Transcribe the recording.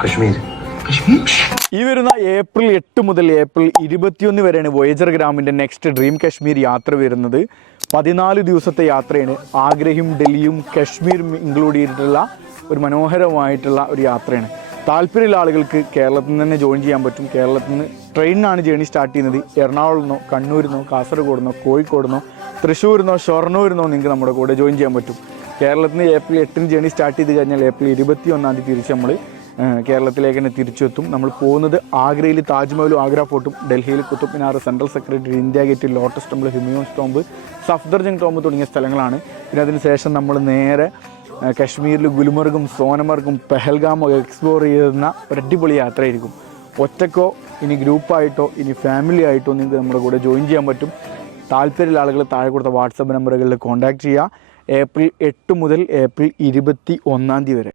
കശ്മീർ. ഈ വരുന്ന ഏപ്രിൽ 8 മുതൽ ഏപ്രിൽ 21 വരെയാണ് വോയേജർ ഗ്രാമിൻ്റെ നെക്സ്റ്റ് ഡ്രീം കാശ്മീർ യാത്ര വരുന്നത്. 14 ദിവസത്തെ യാത്രയാണ്. ആഗ്രയും ഡൽഹിയും കാശ്മീരും ഇൻക്ലൂഡ് ചെയ്തിട്ടുള്ള ഒരു മനോഹരമായിട്ടുള്ള ഒരു യാത്രയാണ്. താല്പര്യമുള്ള ആളുകൾക്ക് കേരളത്തിൽ നിന്ന് തന്നെ ജോയിൻ ചെയ്യാൻ പറ്റും. കേരളത്തിൽ നിന്ന് ട്രെയിനിനാണ് ജേണി സ്റ്റാർട്ട് ചെയ്യുന്നത്. എറണാകുളത്തു നിന്നോ കണ്ണൂരിൽ നിന്നോ കാസർഗോഡ് നിന്നോ കോഴിക്കോട് നിന്നോ തൃശ്ശൂരിൽ നിന്നോ ഷൊർണൂരിൽ നിന്നോ നിങ്ങൾക്ക് നമ്മുടെ കൂടെ ജോയിൻ ചെയ്യാൻ പറ്റും. കേരളത്തിൽ നിന്ന് ഏപ്രിൽ 8 ജേണി സ്റ്റാർട്ട് ചെയ്ത് കഴിഞ്ഞാൽ ഏപ്രിൽ 21 തിരിച്ച് നമ്മൾ കേരളത്തിലേക്ക് തന്നെ തിരിച്ചെത്തും. നമ്മൾ പോകുന്നത് ആഗ്രയിൽ താജ്മഹലും ആഗ്ര ഫോർട്ടും, ഡൽഹിയിൽ കുത്തുബ് Minar, central secretary, India gate, lotus temple, ഹിമയോൺസ് tomb, Safdarjung tomb തുടങ്ങിയ സ്ഥലങ്ങളാണ്. പിന്നെ അതിന് ശേഷം നമ്മൾ നേരെ കാശ്മീരിൽ ഗുൽമർഗും സോനമർഗും പെഹൽഗാമും എക്സ്പ്ലോർ ചെയ്യുന്ന ഒരു അടിപൊളി യാത്രയായിരിക്കും. ഒറ്റക്കോ ഇനി ഗ്രൂപ്പായിട്ടോ ഇനി ഫാമിലി ആയിട്ടോ നിങ്ങൾക്ക് നമ്മുടെ കൂടെ ജോയിൻ ചെയ്യാൻ പറ്റും. താല്പര്യമുള്ള ആളുകൾ താഴെ കൊടുത്ത വാട്സപ്പ് നമ്പറുകളിൽ കോൺടാക്റ്റ് ചെയ്യുക. ഏപ്രിൽ 8 മുതൽ ഏപ്രിൽ 21 വരെ.